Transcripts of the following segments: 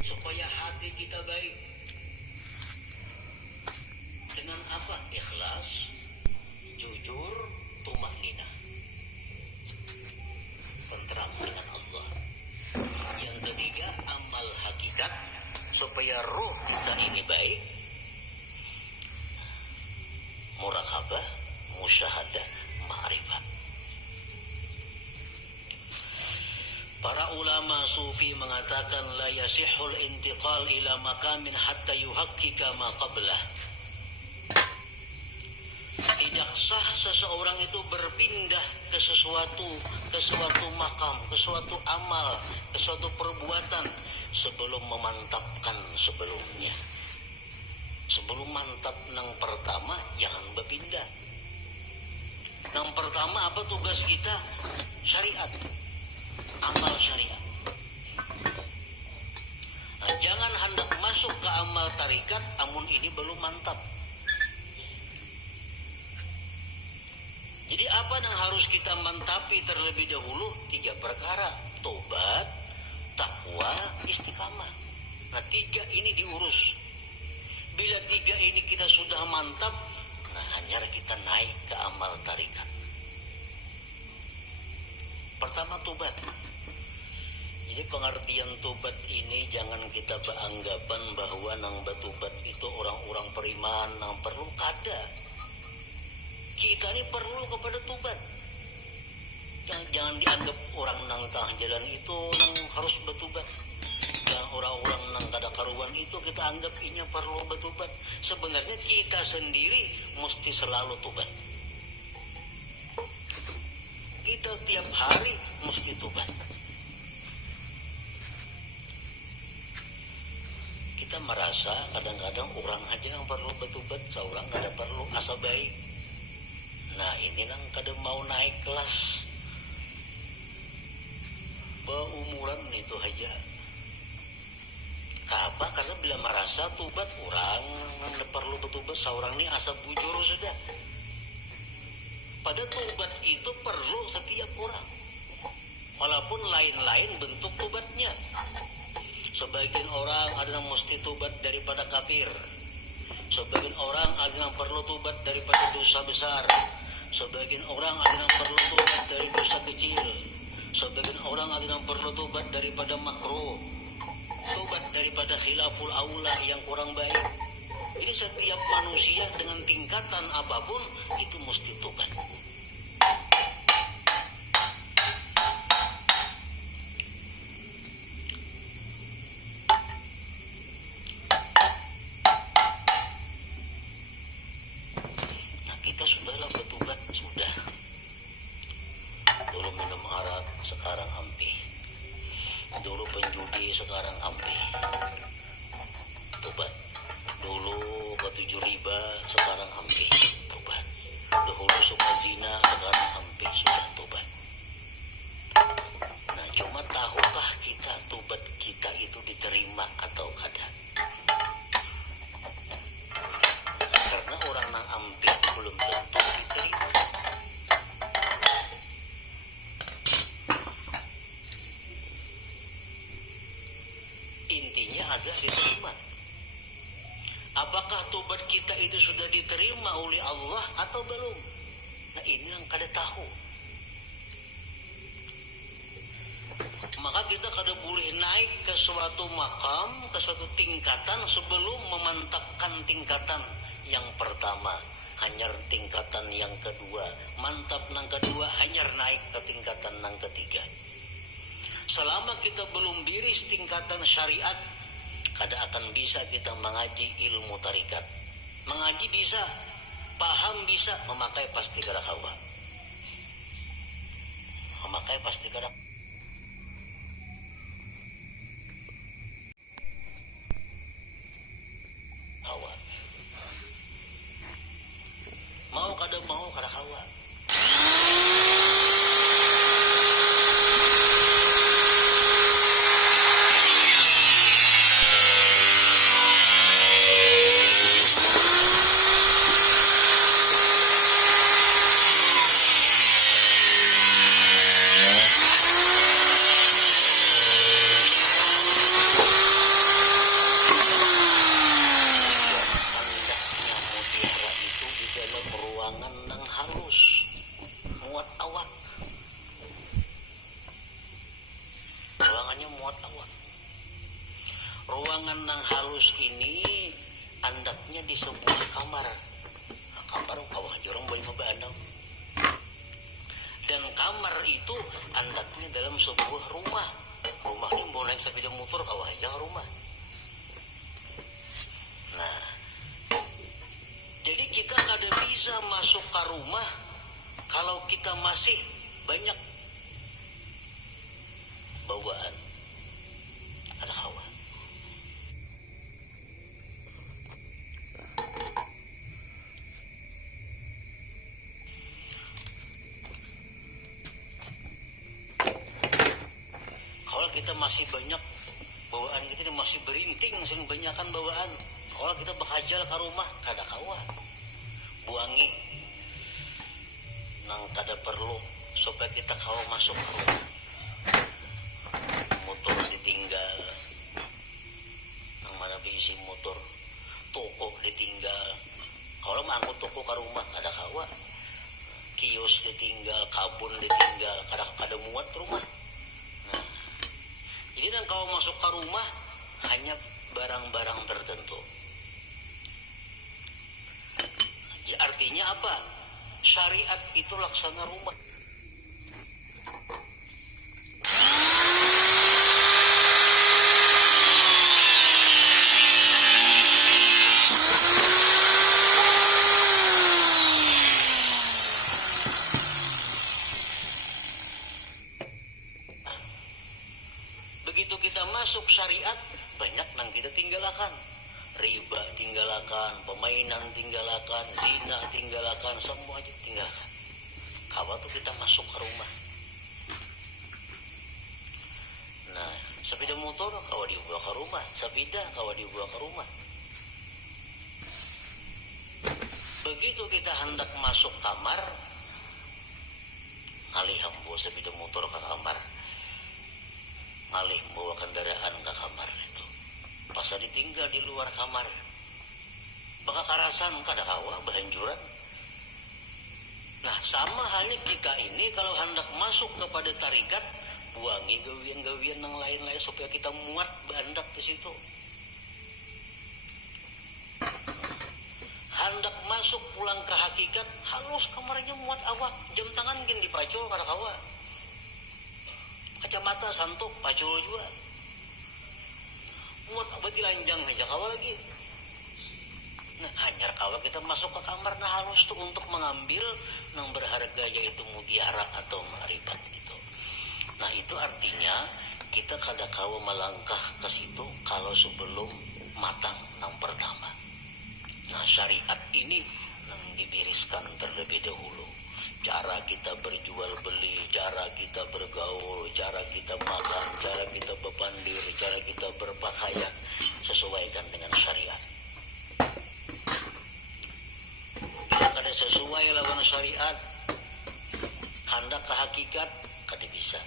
Supaya hati kita baik. Dengan apa? Ikhlas, jujur, tumakninah, tentram dengan Allah. Yang ketiga, amal hakikat, supaya ruh kita ini baik. Murakabah, musyahadah, ma'rifat. Para ulama sufi mengatakan la yasihul intiqal ila makamin hatta yuhaqqika ma qablah. Tidak sah seseorang itu berpindah ke suatu makam, ke suatu amal, ke suatu perbuatan sebelum memantapkan sebelumnya. Sebelum mantap nang pertama jangan berpindah. Nang pertama apa tugas kita? Syariat. Amal syariat. Nah, jangan hendak masuk ke amal tarikat amun ini belum mantap. Jadi apa yang harus kita mantapi terlebih dahulu? 3 perkara. Tobat, takwa, istiqamah. Nah 3 ini diurus. Bila 3 ini kita sudah mantap, nah hanya kita naik ke amal tarikat. Pertama tobat. Jadi pengertian tobat ini jangan kita beranggapan bahwa nang batubat itu orang-orang periman nang perlu kada. Kita ini perlu kepada tobat. Jangan dianggap orang nang tengah jalan itu nang harus bertobat. Dan orang-orang nang kada karuan itu kita anggap inya perlu bertobat. Sebenarnya kita sendiri mesti selalu tobat. Kita tiap hari mesti tobat. Kita merasa kadang-kadang orang aja yang perlu bertobat, seorang kada perlu asa baik. Nah ini nang kada mau naik kelas. Beumuran itu aja. Kenapa? Karena bila merasa tobat orang nang perlu bertobat, seorang ini asa bujur sudah. Pada tobat itu perlu setiap orang. Walaupun lain-lain bentuk tobatnya. Sebagian orang ada yang mesti tobat daripada kafir. Sebagian orang ada yang perlu tobat daripada dosa besar. Sebagian orang ada yang perlu tobat dari dosa kecil. Sebagian orang ada yang perlu tobat daripada makruh. Tobat daripada khilaful aula yang kurang baik. Jadi setiap manusia dengan tingkatan apapun itu mesti tobat. Nah kita sudahlah bertobat, sudah. Dulu minum arak, sekarang ampe. Dulu penjudi, sekarang ampe. Tobat. Dulu ketujuh riba, sekarang ampe. Tobat. Dahulu suka zina, sekarang ampe. Sudah tobat. Nah cuma tahukah kita tobat kita itu diterima atau kada? Karena orang nang ampe belum tentu diterima. Intinya adalah diterima. Apakah tobat kita itu sudah diterima oleh Allah atau belum? Nah ini yang kada tahu. Maka kita kada boleh naik ke suatu makam, ke suatu tingkatan sebelum memantapkan tingkatan yang pertama. Hanya tingkatan yang kedua. Mantap nang kedua, hanya naik ke tingkatan nang ketiga. Selama kita belum biris tingkatan syariat, kada akan bisa kita mengaji ilmu tarikat. Mengaji bisa, paham bisa, memakai pasti kada hawa. Memakai pasti kada hawa. Mau kada hawa. ke kamar. Nah, kamar kawah jorong boleh mabandang. Dan kamar itu andaknya dalam sebuah rumah. Rumah ini mau naik sepeda motor kawah aja ke rumah. Nah, jadi kita kada bisa masuk ke rumah kalau kita masih banyak bawaan ada hawa. Kalau kita masih banyak bawaan kita masih berinting sing banyakan bawaan. Kalau kita bakajal ke rumah kada kawa. Buangi nang kada perlu supaya kita kawa masuk ke rumah. Motor ditinggal. Nang mana diisi motor. Toko ditinggal. Kalau mangkut toko ke rumah kada kawa. Kios ditinggal, kabun ditinggal, kada muat rumah. Nah, jadi nang kau masuk ke rumah hanya barang-barang tertentu. Ya artinya apa? Syariat itu laksana rumah. Begitu kita masuk syariat, banyak nang kita tinggalkan. Riba tinggalkan, pemainan tinggalkan, zina tinggalkan, semua aja tinggalkan. Kawa tuh kita masuk ke rumah. Nah, sepeda motor kawa dibawa ke rumah, sepeda kawa dibawa ke rumah. Begitu kita hendak masuk kamar, ngalih bawa sepeda motor ke kamar, ngalih bawa kendaraan ke kamar itu. Pas ditinggal di luar kamar, baka karasan kada kawa bahanjuran. Nah, sama halnya kita ini kalau hendak masuk kepada tarikat, buangi gawian-gawian yang lain-lain supaya kita muat bandak di situ. Hendak masuk pulang ke hakikat, halus kamarnya muat awak, jam tangan gin dipacul kada kawa. Kacamata santuk pacul juga. Muat abadi lanjang aja kawa lagi. Nah, hanyar kawa kita masuk ke kamar nah halus tuh untuk mengambil yang berharga yaitu mutiara atau ma'rifat itu. Nah, itu artinya kita kada kawa melangkah ke situ kalau sebelum matang yang pertama. Nah, syariat ini yang dibiriskan terlebih dahulu. Cara kita berjual beli, cara kita bergaul, cara kita makan, cara kita bepandir, cara kita berpakaian sesuaikan dengan syariat. Bila kada sesuai lawan syariat, hendak ke hakikat kada bisa.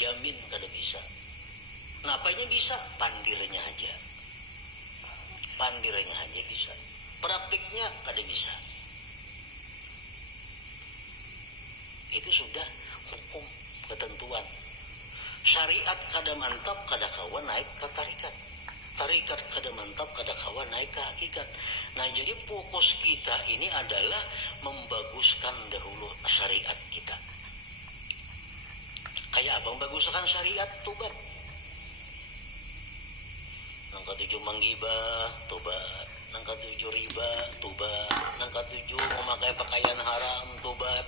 Jamin kada bisa. Napanya bisa? Pandirnya aja. Pandirnya aja bisa. Praktiknya kada bisa. Itu sudah hukum ketentuan. Syariat kada mantap kada kawa naik ke tarikat. Tarikat kada mantap kada kawa naik ke hakikat. Nah, jadi fokus kita ini adalah membaguskan dahulu syariat kita. Kayak abang baguskan syariat tobat. Nang katujuh menggibah, tobat. Nang katujuh riba, tobat. Nang katujuh memakai pakaian haram, tobat.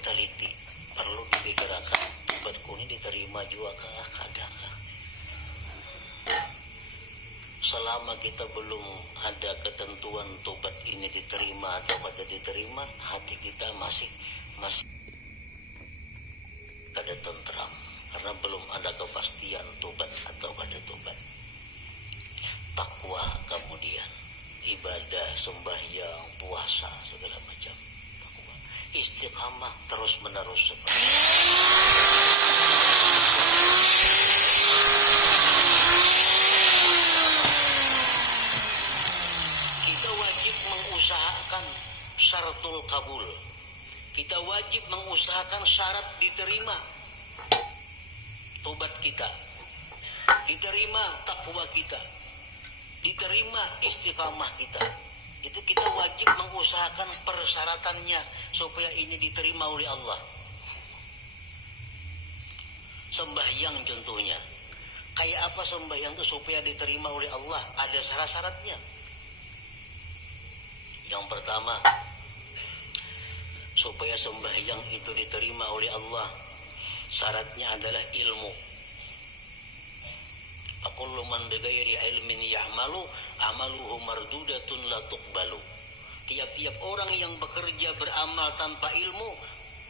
diteliti, perlu dipikirkan tobatku ini diterima juga kah kagak. Selama kita belum ada ketentuan tobat ini diterima atau tidak diterima, hati kita masih ada tentram karena belum ada kepastian tobat atau tidak tobat. Takwa, kemudian ibadah, sembahyang, puasa, segala macam. Takwa, istiqamah terus menerus seperti itu. Kita wajib mengusahakan syaratul kabul. Kita wajib mengusahakan syarat diterima tobat kita, diterima takwa kita, diterima istiqamah kita. Itu kita wajib mengusahakan persyaratannya supaya ini diterima oleh Allah. Sembahyang contohnya, kayak apa sembahyang itu supaya diterima oleh Allah? Ada syarat-syaratnya. Yang pertama, supaya sembahyang itu diterima oleh Allah, syaratnya adalah ilmu. Aqullu man bighairi ilmin ya'malu amaluhu mardudatun la tuqbalu. Tiap-tiap orang yang bekerja beramal tanpa ilmu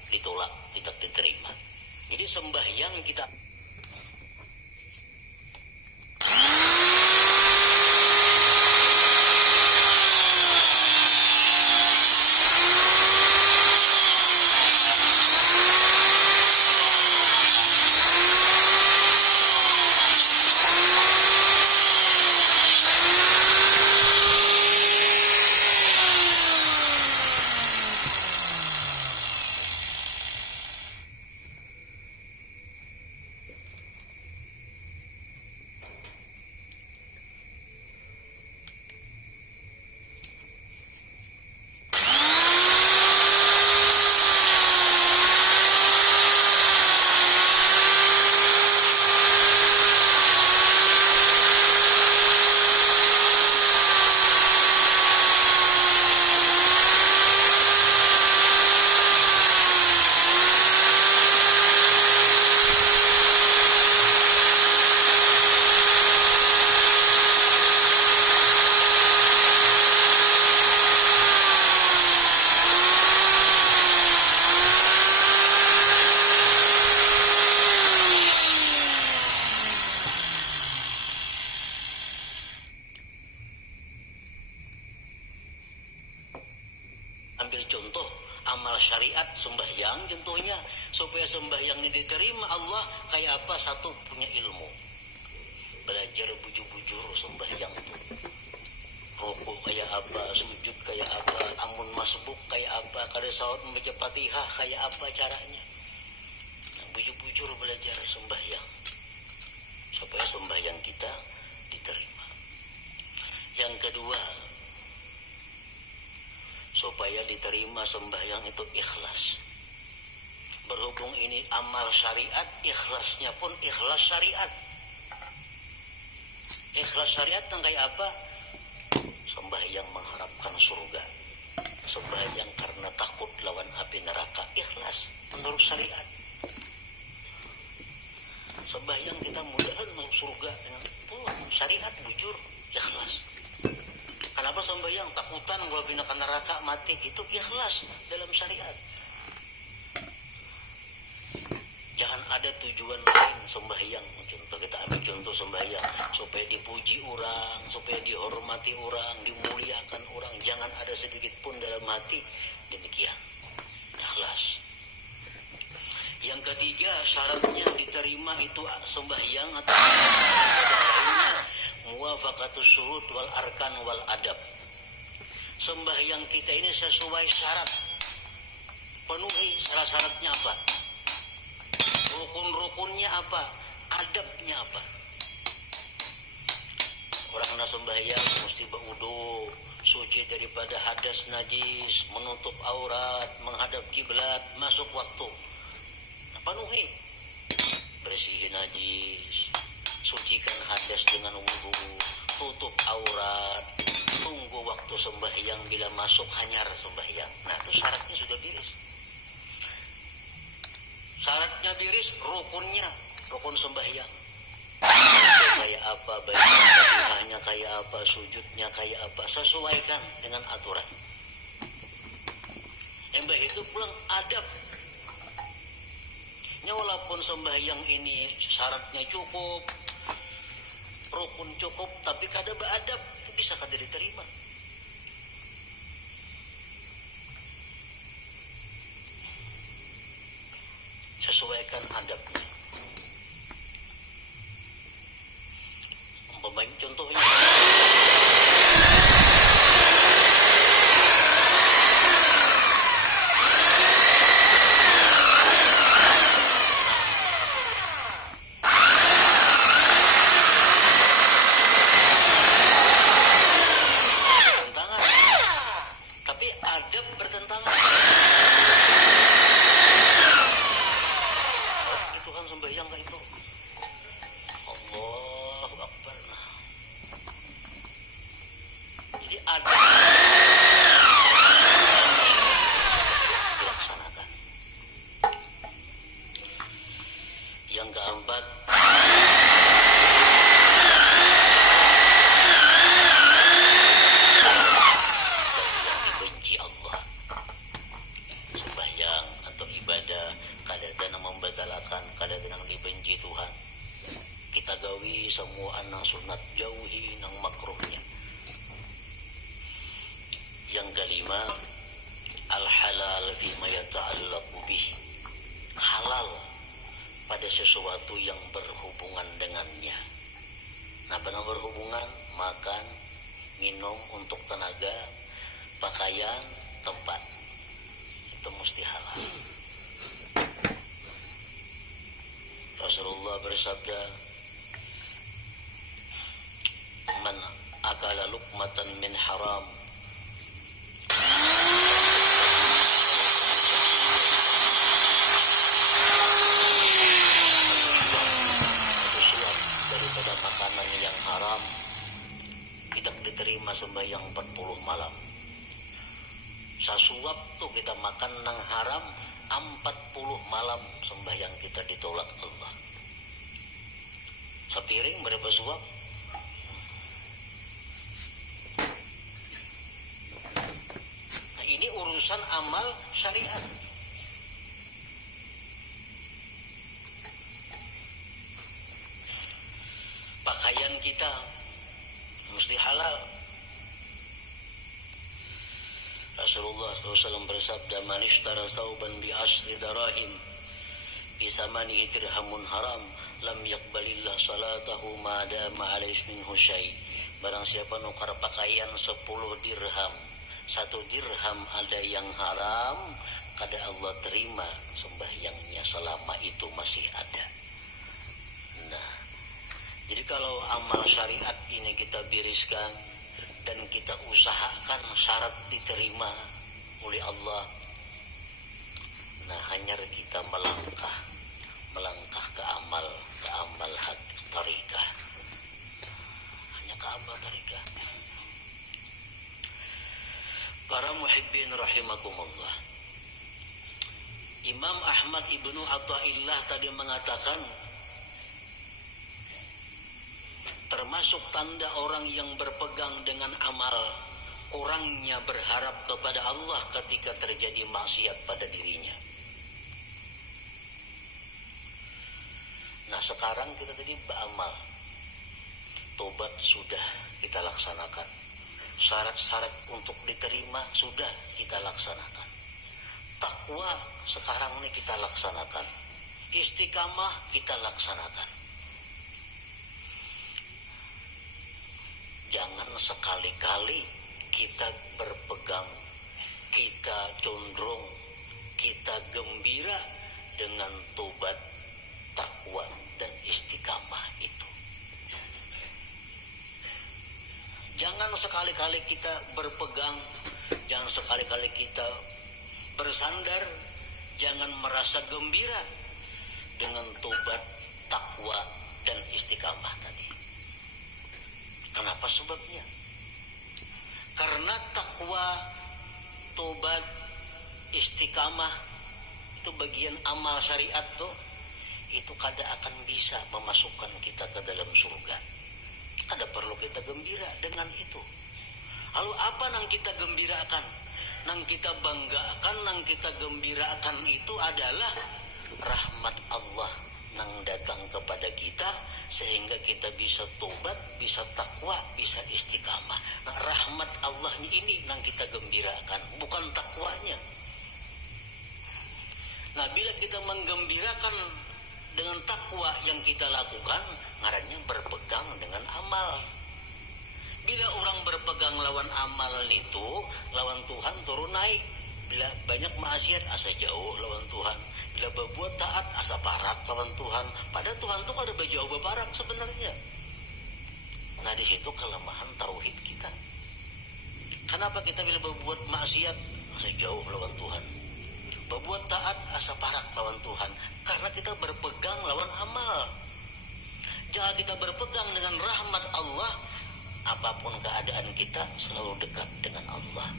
ditolak, tidak diterima. Jadi sembahyang kita ambil contoh amal syariat sembahyang contohnya, supaya sembahyang ini diterima Allah kayak apa? Satu, punya ilmu, belajar bujur-bujur sembahyang itu, rukuk kayak apa, sujud kayak apa, amun masbuk kayak apa, kada salat membaca Fatihah kayak apa caranya. Nah, bujur-bujur belajar sembahyang supaya sembahyang kita diterima. Yang kedua, supaya diterima sembahyang itu ikhlas. Berhubung ini amal syariat, ikhlasnya pun ikhlas syariat. Ikhlas syariat yang kayak apa? Sembahyang mengharapkan surga, sembahyang karena takut lawan api neraka, ikhlas menurut syariat. Sembahyang kita mudahan masuk surga dengan itu syariat, bujur, ikhlas. Kenapa sembahyang? Takutan gua binakan neraka mati, itu ikhlas dalam syariat. Jangan ada tujuan lain sembahyang. Contoh, kita ambil contoh sembahyang supaya dipuji orang, supaya dihormati orang, dimuliakan orang. Jangan ada sedikit pun dalam hati demikian. Ikhlas. Yang ketiga, syaratnya diterima itu sembahyang atau lainnya, muwafaqatus syurut wal arkan wal adab. Sembahyang kita ini sesuai syarat, penuhi syarat-syaratnya apa, rukun-rukunnya apa, adabnya apa. Orang nak sembahyang mesti berwudu, suci daripada hadas najis, menutup aurat, menghadap kiblat, masuk waktu. Penuhi, bersihin najis, sucikan hadas dengan wudu, tutup aurat, tunggu waktu sembahyang, bila masuk hanyar sembahyang. Nah, itu syaratnya sudah beres. Syaratnya biris, rukunnya, rukun sembahyang. Kayak apa, baik fatihahnya kayak apa, sujudnya kayak apa, sesuaikan dengan aturan. Yang baik itu pulang adab. Walaupun sembahyang ini syaratnya cukup, rukun cukup, tapi kada beradab, itu bisa kada diterima. Sesuaikan adabnya. Umpamanya contohnya, bertentangan, tapi adab bertentangan. Itu kan sembahyang kayak itu. Allahu Akbar. Jadi adab dilaksanakan. Yang keempat, yang dibenci Allah. Sembahyang atau ibadah kadang-kadang membatalkan, kadang-kadang dibenci Tuhan. Kita gawi semua anak sunat, jauhi nang makruhnya. Yang kelima, al-halal fima yata'allaqu bih. Halal pada sesuatu yang berhubungan dengannya. Nah, pada berhubungan, makan, minum untuk tenaga, pakaian, tempat. Itu mesti halal. Rasulullah bersabda, man akala luqmatan min haram suap daripada makanan yang haram, tidak diterima sembahyang 40 malam. Sasuap tuh kita makan nang haram, 40 malam sembahyang kita ditolak Allah. Sepiring berapa suap? Nah, ini urusan amal syariat. Pakaian kita mesti halal. Rasulullah SAW bersabda, man ishtara sauban bi ashri darahim bisamanihi dirhamun haram lam yaqbalillah salatahu ma dama alaihi minhu syai. Barang siapa nukar pakaian 10 dirham, 1 dirham ada yang haram, kada Allah terima sembahyangnya selama itu masih ada. Nah, jadi kalau amal syariat ini kita biriskan dan kita usahakan syarat diterima oleh Allah, nah hanya kita melangkah ke amal tarikah, hanya ke amal tarikah. Para muhibbin rahimakumullah, Imam Ahmad ibnu Athaillah tadi mengatakan, termasuk tanda orang yang berpegang dengan amal, kurangnya berharap kepada Allah ketika terjadi maksiat pada dirinya. Nah, sekarang kita tadi beramal, tobat sudah kita laksanakan, syarat-syarat untuk diterima sudah kita laksanakan, takwa sekarang ini kita laksanakan, istiqamah kita laksanakan. Jangan sekali-kali kita berpegang, kita condong, kita gembira dengan tobat, takwa, dan istiqamah itu. Jangan sekali-kali kita berpegang, jangan sekali-kali kita bersandar, jangan merasa gembira dengan tobat, takwa, dan istiqamah tadi. Kenapa sebabnya? Karena takwa, tobat, istiqamah itu bagian amal syariat tuh, itu kada akan bisa memasukkan kita ke dalam surga. Ada perlu kita gembira dengan itu. Lalu apa nang kita gembirakan, nang kita banggakan, nang kita gembirakan itu adalah rahmat Allah nang datang kepada kita sehingga kita bisa tobat, bisa takwa, bisa istiqamah. Nah, rahmat Allah ini nang kita gembirakan, bukan takwanya. Nah, bila kita menggembirakan dengan takwa yang kita lakukan, ngarannya berpegang dengan amal. Bila orang berpegang lawan amal itu, lawan Tuhan turun naik. Bila banyak maksiat, asa jauh lawan Tuhan. Bila berbuat taat, asa parak lawan Tuhan. Padahal Tuhan tuh ada berjauh berparak sebenarnya. Nah, di situ kelemahan tauhid kita. Kenapa kita bila berbuat maksiat, asa jauh lawan Tuhan? Berbuat taat, asa parak lawan Tuhan. Karena kita berpegang lawan amal. Jangan kita berpegang dengan rahmat Allah, apapun keadaan kita selalu dekat dengan Allah.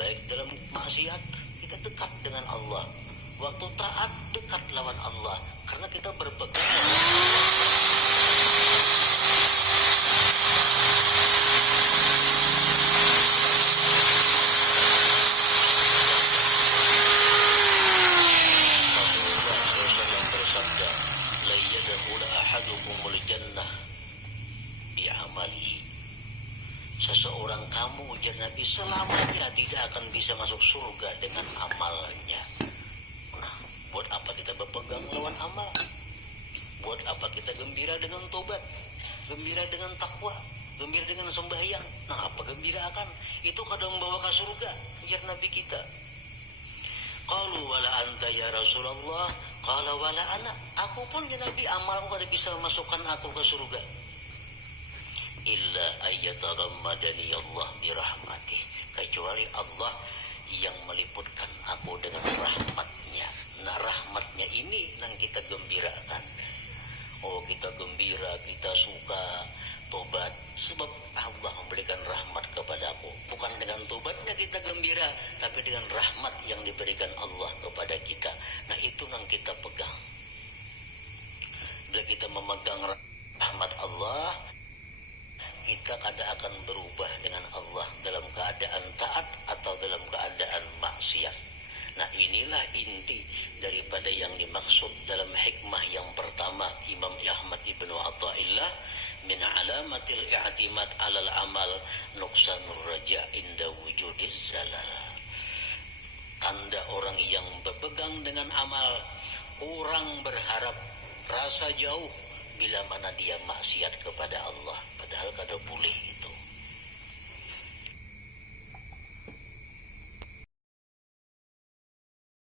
Baik dalam maksiat, kita dekat dengan Allah. Waktu taat, dekat lawan Allah. Karena kita berpegang seseorang kamu, ujar Nabi, selamanya tidak akan bisa masuk surga dengan amalnya. Nah, buat apa kita berpegang lawan amal? Buat apa kita gembira dengan tobat, gembira dengan takwa, gembira dengan sembahyang? Nah, apa gembira akan? Itu kadang membawa ke surga, ujar Nabi kita. Qalu wala anta ya Rasulullah, qala wala ana. Aku pun ya Nabi, amalku kada bisa memasukkan aku ke surga. Illa ayyatagammadani Allah birahmatih, kecuali Allah yang meliputkan aku dengan rahmatnya. Nah, rahmatnya ini yang kita gembirakan. Oh, kita gembira, kita suka tobat sebab Allah memberikan rahmat kepadaku. Bukan dengan tobatnya kita gembira, tapi dengan rahmat yang diberikan Allah kepada kita. Nah, itu yang kita pegang. Bila kita memegang rahmat Allah, kita kada akan berubah dengan Allah dalam keadaan taat atau dalam keadaan maksiat. Nah, inilah inti daripada yang dimaksud dalam hikmah yang pertama Imam Ahmad Ibnu Athaillah, min alamatil i'timad alal amal nuqsanur raja inda wujudiz zalal. Tanda orang yang berpegang dengan amal, kurang berharap, rasa jauh bila mana dia maksiat kepada